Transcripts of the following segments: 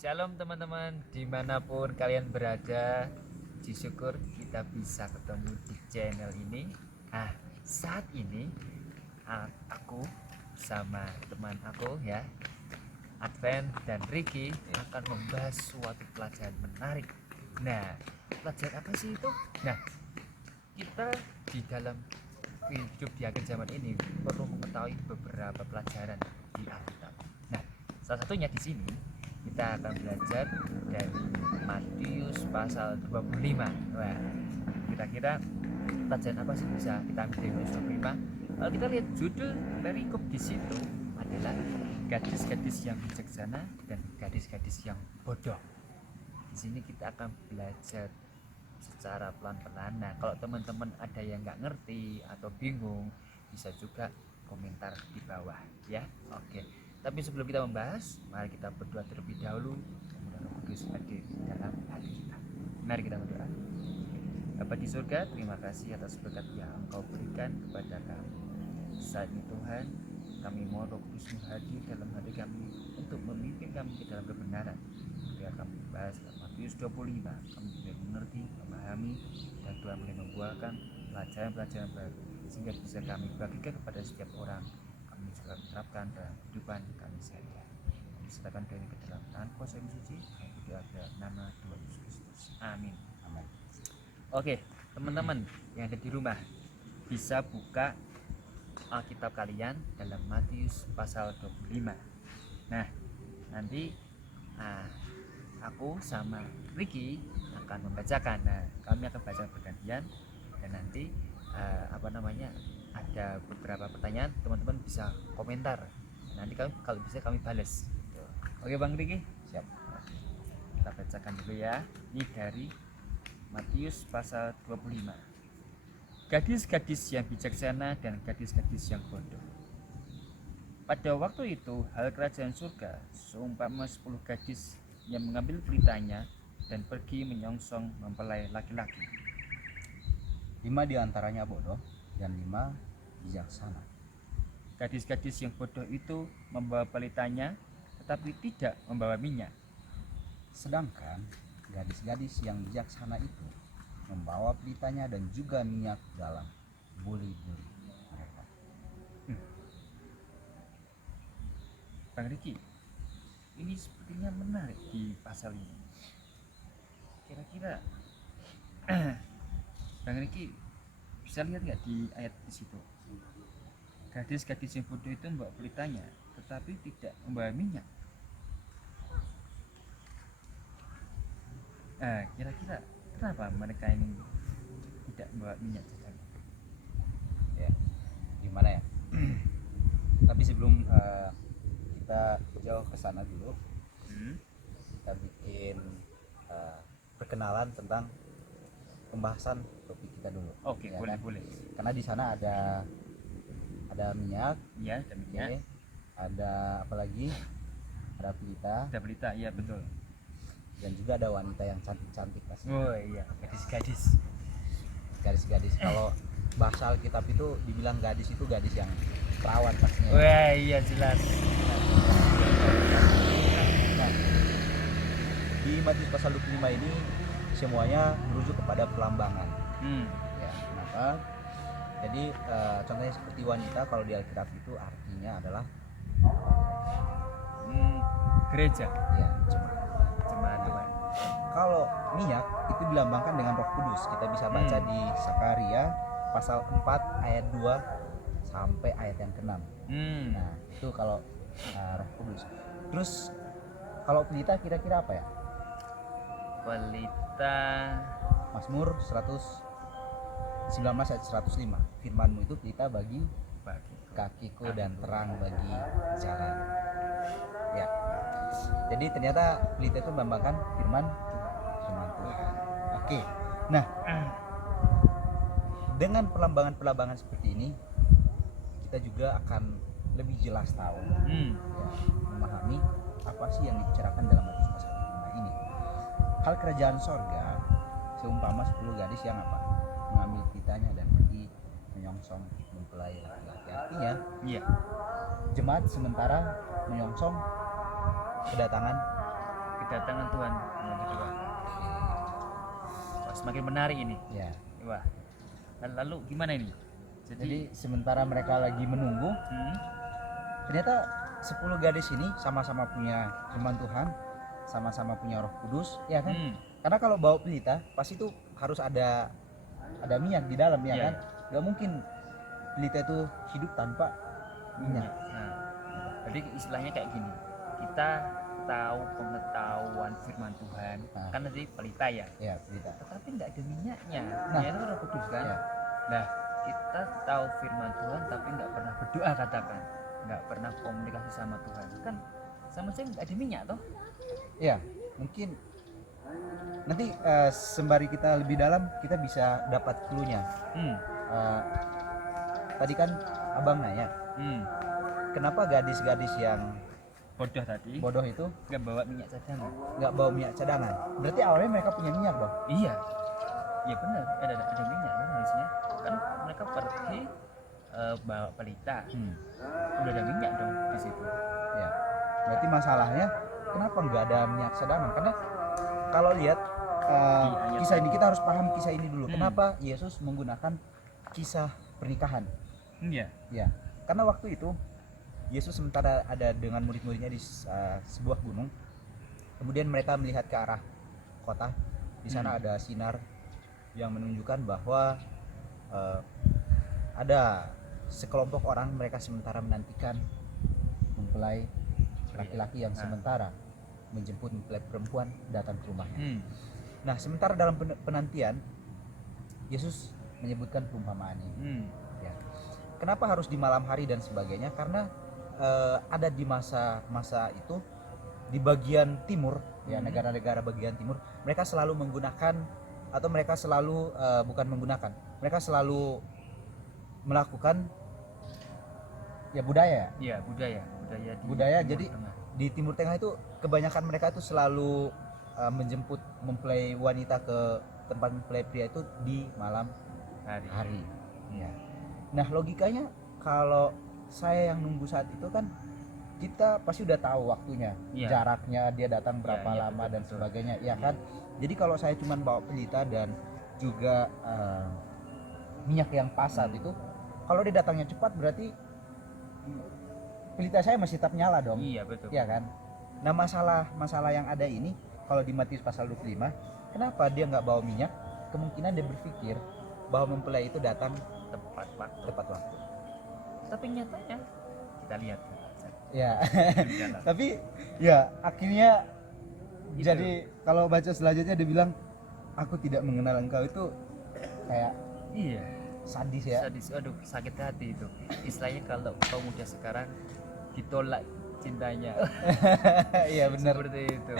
Shalom teman-teman, dimanapun kalian berada, puji syukur kita bisa ketemu di channel ini. Saat ini aku sama teman aku ya, Advent dan Ricky akan membahas suatu pelajaran menarik. Nah, pelajaran apa sih itu? Nah, kita di dalam hidup di akhir zaman ini perlu mengetahui beberapa pelajaran di Alkitab. Nah, salah satunya di sini kita akan belajar dari Matius pasal 25. Wah, kira-kira pelajaran apa sih bisa kita ambil dari Matius 25? Kalau kita lihat judul perikop di situ adalah gadis-gadis yang bijaksana dan gadis-gadis yang bodoh. Di sini kita akan belajar secara pelan-pelan. Nah, kalau teman-teman ada yang nggak ngerti atau bingung, bisa juga komentar di bawah ya. Oke. Tapi sebelum kita membahas, mari kita berdoa terlebih dahulu. Kemudian Roh Kudus hadir dalam hati kita. Mari kita berdoa. Bapa di surga, terima kasih atas berkat yang Engkau berikan kepada kami. Saat ini Tuhan, kami mohon Roh Kudus hadir dalam hati kami untuk memimpin kami ke dalam kebenaran. Biar kami bahas Matius 25, kami boleh mengerti, memahami, dan Tuhan boleh membuahkan pelajaran-pelajaran baru sehingga bisa kami bagikan kepada setiap orang. Kami juga menerapkan dalam kehidupan kami sehari-hari. Kami serahkan diri ke dalam tangan kuasa yang suci. Kami berdoa dalam nama Tuhan Yesus Kristus. Amin. Amin. Oke, teman-teman yang ada di rumah bisa buka Alkitab kalian dalam Matius pasal 25. Nah, nanti aku sama Ricky akan membacakan. Nah, kami akan baca bergantian dan nanti ada beberapa pertanyaan, teman-teman bisa komentar. Nanti kalau bisa kami balas. Oke Bang Ricky, siap. Kita bacakan dulu ya. Ini dari Matius pasal 25. Gadis-gadis yang bijaksana dan gadis-gadis yang bodoh. Pada waktu itu, hal kerajaan surga seumpama 10 gadis yang mengambil pelitanya dan pergi menyongsong mempelai laki-laki. 5 diantaranya bodoh dan 5 bijaksana. Gadis-gadis yang bodoh itu membawa pelitanya tetapi tidak membawa minyak. Sedangkan gadis-gadis yang bijaksana itu membawa pelitanya dan juga minyak dalam buli-buli mereka. Bang Riki, ini sepertinya menarik di pasal ini. Kira-kira Bang Riki bisa lihat nggak di ayat di situ? Gadis-gadis yang bodoh itu membawa pelitanya tetapi tidak membawa minyak. Kira-kira kenapa mereka ini tidak membawa minyak jajannya? Ya, gimana ya? Tapi sebelum kita jauh ke sana dulu, kita bikin perkenalan tentang pembahasan topik kita dulu. Oke, ya boleh, kan? boleh. Karena di sana ada minyak, Iya, ada minyak. ada apa lagi? Ada pelita. Ada pelita, iya betul. Dan juga ada wanita yang cantik-cantik pasti. Oh iya, gadis-gadis. Gadis-gadis. Kalau bahasa Alkitab itu dibilang gadis itu gadis yang perawan pastinya. Wah iya jelas. Nah, di Matius pasal 25 ini semuanya merujuk kepada pelambangan. Ya, kenapa? Jadi contohnya seperti wanita kalau di Alkitab itu artinya adalah Gereja. Ya, jemaat Tuhan. Kalau minyak itu dilambangkan dengan Roh Kudus. Kita bisa baca di Sakaria pasal 4 ayat 2 sampai ayat yang ke-6. Nah, itu kalau Roh Kudus. Terus kalau pelita kira-kira apa ya? Pelita Mazmur 119 ayat 105. Firman-Mu itu pelita bagi kakiku dan terang bagi jalan. Ya. Jadi ternyata pelita itu melambangkan firman Tuhan. Oke. Nah, dengan pelambangan seperti ini kita juga akan lebih jelas tahu memahami apa sih yang dibicarakan dalam Matius pasal 5 ini. Hal kerajaan sorga seumpama 10 gadis yang apa? Mengambil pelitanya dan pergi menyongsong mempelai laki-laki. Artinya jemaat sementara menyongsong kedatangan kedatangan Tuhan yang kedua. Wah, semakin menarik ini. Ya. Wah. Lalu gimana ini? Jadi sementara mereka lagi menunggu, ternyata 10 gadis ini sama-sama punya firman Tuhan, sama-sama punya Roh Kudus, ya kan? Karena kalau bawa pelita pasti itu harus ada minyak di dalam, ya Iya, kan? Gak mungkin pelita itu hidup tanpa minyak. Nah, jadi istilahnya kayak gini. Kita tahu pengetahuan firman Tuhan, Nah. kan tadi pelita ya. Ya, pelita. Tetapi nggak ada minyaknya. Nah. Minyaknya itu Roh Kudus kan. Ya. Nah, kita tahu firman Tuhan tapi nggak pernah berdoa, katakan, nggak pernah komunikasi sama Tuhan, kan sama saja nggak ada minyak toh. Ya, mungkin nanti sembari kita lebih dalam kita bisa dapat clue-nya. Tadi kan abang nanya, kenapa gadis-gadis yang Bodoh tadi bodoh itu nggak bawa minyak cadangan. nggak bawa minyak cadangan? Berarti awalnya mereka punya minyak dong? Iya, iya benar, ada minyak kan harusnya. Kan mereka pergi bawa pelita, udah ada minyak dong di situ. Ya, berarti masalahnya kenapa nggak ada minyak cadangan? Karena kalau lihat kisah ini, kita harus paham kisah ini dulu. Kenapa Yesus menggunakan kisah pernikahan? Iya. Ya, karena waktu itu Yesus sementara ada dengan murid-muridnya di sebuah gunung, kemudian mereka melihat ke arah kota. Di sana ada sinar yang menunjukkan bahwa ada sekelompok orang, mereka sementara menantikan mempelai laki-laki yang sementara menjemput mempelai perempuan datang ke rumahnya. Nah, sementara dalam penantian Yesus menyebutkan perumpamaan ini. Ya. Kenapa harus di malam hari dan sebagainya? Karena ada di masa itu di bagian timur, ya, negara-negara bagian timur, mereka selalu menggunakan atau mereka selalu bukan menggunakan, mereka selalu melakukan ya budaya. Iya, budaya di Jadi Timur Tengah. di Timur Tengah itu kebanyakan mereka itu selalu menjemput mempelai wanita ke tempat mempelai pria itu di malam hari. Ya. Nah, logikanya kalau saya yang nunggu saat itu kan kita pasti udah tahu waktunya, jaraknya dia datang berapa lama dan sebagainya, ya kan? Jadi kalau saya cuma bawa pelita dan juga minyak yang pas saat itu, kalau dia datangnya cepat berarti pelita saya masih tetap nyala dong. Iya, betul. Ya kan? Nah, masalah yang ada ini kalau di Matius pasal 25, kenapa dia nggak bawa minyak? Kemungkinan dia berpikir bahwa mempelai itu datang Tepat waktu. Tapi nyatanya kita lihat ya. Jalan. Tapi ya akhirnya Itu. jadi kalau baca selanjutnya dia bilang aku tidak mengenal engkau, itu kayak Iya, sadis ya. sadis. Aduh, sakit hati itu. Istilahnya kalau kaum muda sekarang ditolak cintanya. Iya benar. Seperti itu.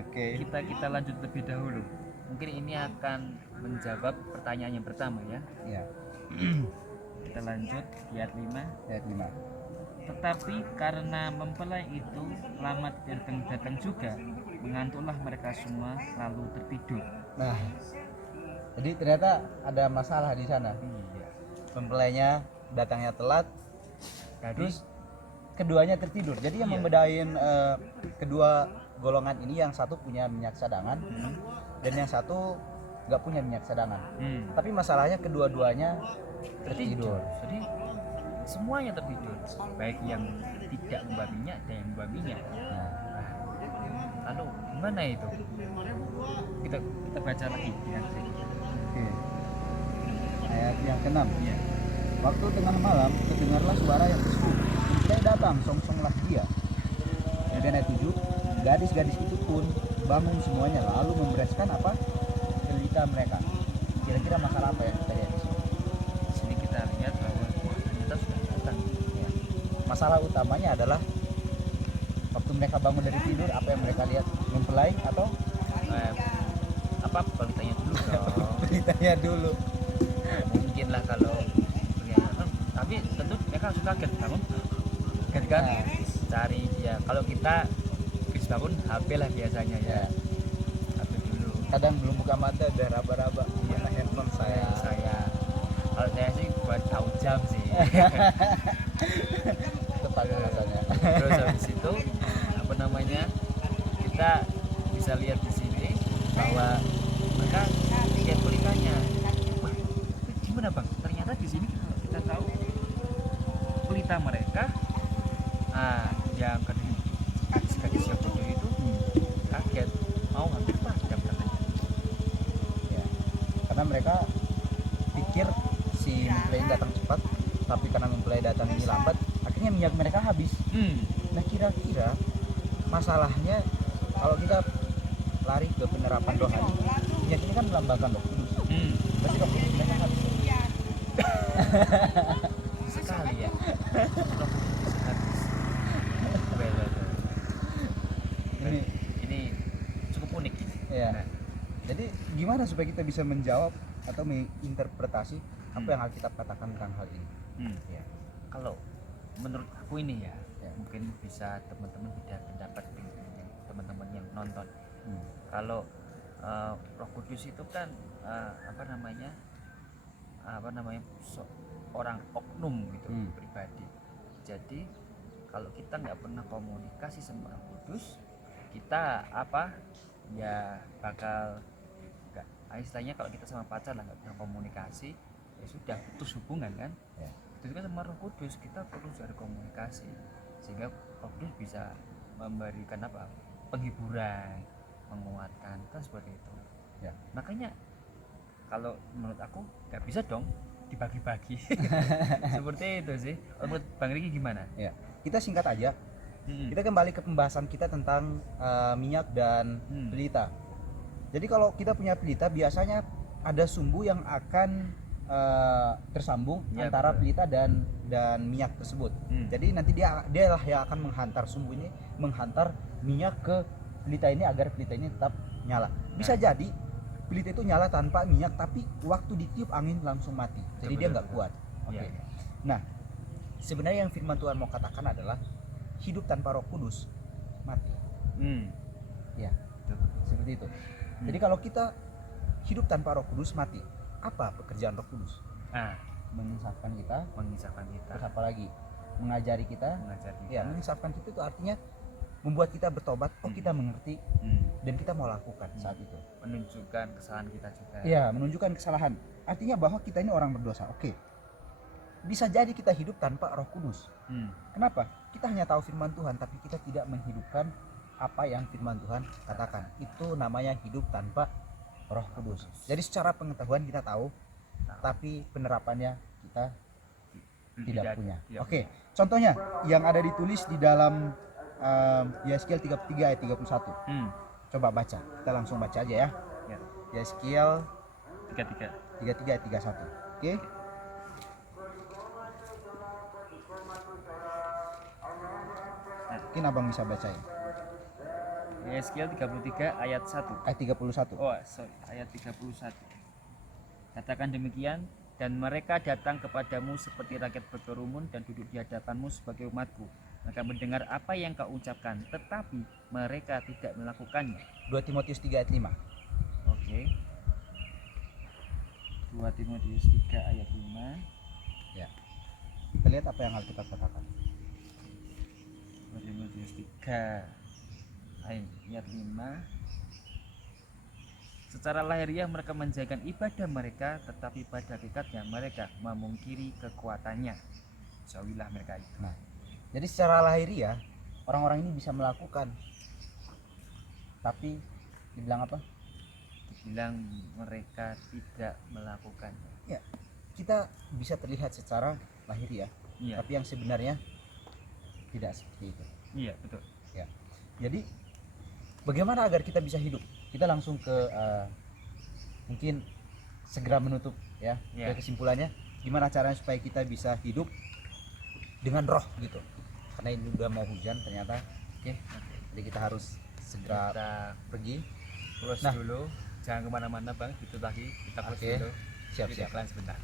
Oke, kita lanjut lebih dahulu. Mungkin ini akan menjawab pertanyaan yang pertama ya. Iya. Kita lanjut di ayat 5. Ayat 5. Tetapi karena mempelai itu lama datang juga, mengantuklah mereka semua lalu tertidur. Nah, jadi ternyata ada masalah di sana. Iya. Mempelainya datangnya telat, Jadi terus keduanya tertidur. Jadi yang Iya. membedain kedua golongan ini, yang satu punya minyak cadangan dan yang satu nggak punya minyak cadangan. Tapi masalahnya kedua-duanya tertidur. Jadi semuanya tertidur, baik yang tidak membawa minyak dan yang membawa minyak. Nah, Lalu gimana itu? Kita baca lagi ya. oke. Ayat yang ke-6. Iya. Waktu tengah malam terdengarlah suara yang berseru, "Mempelai datang, songsonglah dia." Dan ayat 7, gadis-gadis itu pun bangun semuanya lalu membereskan apa? Pelita mereka. Kira-kira masalah apa yang kita lihat di sini? Di sini kita lihat bahwa ternyata sudah datang. Ya. Masalah utamanya adalah waktu mereka bangun dari tidur, apa yang mereka lihat? Mempelai atau Apa pelitanya dulu dong. pelitanya dulu? Mungkin lah kalau tapi tentu mereka langsung kaget bangun. Kan Nah. Cari dia. Kalau kita habis bangun HP lah biasanya ya. Ya. HP dulu. Kadang belum buka mata udah raba-raba, mana handphone saya. Kalau saya sih buat tahu jam sih. Tepat alasannya. Terus habis itu apa namanya, kita bisa lihat di sini bahwa mereka kayak pelitanya. Wah, itu gimana bang? Ternyata di sini kita tahu pelita mereka, yang kedua gadis yang bodoh itu kaget, mau hampir padam katanya. Ya. Karena mereka pikir si mempelai datang cepat, tapi karena mempelai datang ini lambat, akhirnya minyak mereka habis. Nah kira-kira masalahnya kalau kita lari ke penerapan rohani, minyak ini kan melambangkan Roh Kudus. Berarti Roh Kudus mereka habis. Sekali ya. Roh Kudus habis. Ini Ini cukup unik ini. ya. Nah, Jadi gimana supaya kita bisa menjawab atau menginterpretasi apa yang Alkitab katakan tentang hal ini? Ya. kalau menurut aku ini ya, Ya. mungkin bisa teman-teman beda pendapat dengan teman-teman yang nonton. Kalau Roh Kudus itu kan orang oknum gitu, pribadi. Jadi kalau kita nggak pernah komunikasi sama Roh Kudus, kita bakal nggak, istilahnya kalau kita sama pacar lah nggak pernah komunikasi, ya sudah putus hubungan kan. Ya. Itu juga sama Roh Kudus, kita perlu ada komunikasi sehingga Roh Kudus bisa memberikan penghiburan, menguatkan, kan seperti itu Ya. Makanya kalau menurut aku nggak bisa dong dibagi-bagi seperti itu sih. Menurut Bang Riki gimana? Ya. Kita singkat aja. Kita kembali ke pembahasan kita tentang minyak dan pelita. Jadi kalau kita punya pelita, biasanya ada sumbu yang akan tersambung Ya, antara betul. pelita dan minyak tersebut. Jadi nanti dialah yang akan menghantar sumbu ini, menghantar minyak ke pelita ini agar pelita ini tetap nyala. Bisa jadi pelita itu nyala tanpa minyak, tapi waktu ditiup angin langsung mati. Jadi dia nggak kuat. Oke. Iya. Nah, sebenarnya yang firman Tuhan mau katakan adalah hidup tanpa Roh Kudus mati. Ya, seperti itu. Jadi kalau kita hidup tanpa Roh Kudus mati, apa pekerjaan Roh Kudus? Menginsafkan kita. Terus apa lagi? Mengajari kita. Mengajar kita. Ya, menginsafkan kita itu artinya membuat kita bertobat. Oh, kita mengerti dan kita mau lakukan saat itu. Menunjukkan kesalahan kita juga. Ya, menunjukkan kesalahan. Artinya bahwa kita ini orang berdosa. Oke. Bisa jadi kita hidup tanpa Roh Kudus. Kenapa? Kita hanya tahu firman Tuhan, tapi kita tidak menghidupkan apa yang firman Tuhan katakan. Itu namanya hidup tanpa Roh Kudus. Jadi secara pengetahuan kita tahu, tapi penerapannya kita tidak punya. Oke. Contohnya yang ada ditulis di dalam Yeskiel 33 ayat 31. Coba baca. Kita langsung baca aja ya. Ya. Yeskiel 33. 33 ayat 31. Oke. Mungkin abang bisa bacain. Yeskiel 33 ayat 1. Ayat 31. Oh, sorry, ayat 31. Katakan demikian, dan mereka datang kepadamu seperti rakyat berkerumun dan duduk di hadapanmu sebagai umatku. Mereka mendengar apa yang kau ucapkan, tetapi mereka tidak melakukannya. 2 Timotius 3 ayat 5. Oke. 2 Timotius 3 ayat 5. Ya. Kita lihat apa yang Alkitab katakan. 2 Timotius 3 ayat 5. Secara lahiriah mereka menjalankan ibadah mereka, tetapi pada hakikatnya mereka memungkiri kekuatannya. Jauhilah mereka itu. Nah, jadi secara lahiriah orang-orang ini bisa melakukan, tapi dibilang apa? Dibilang mereka tidak melakukannya. Ya, kita bisa terlihat secara lahiriah, Iya. tapi yang sebenarnya tidak seperti itu. Iya, betul. Ya. Jadi bagaimana agar kita bisa hidup? Kita langsung ke mungkin segera menutup ya, Ya. ke kesimpulannya. Gimana caranya supaya kita bisa hidup dengan roh gitu? Karena ini udah mau hujan ternyata. Oke. Jadi kita harus segera Kita pergi. close Nah. dulu. Jangan kemana-mana bang, itu lagi kita close Oke. dulu. Siap, Kita siap. iklan sebentar.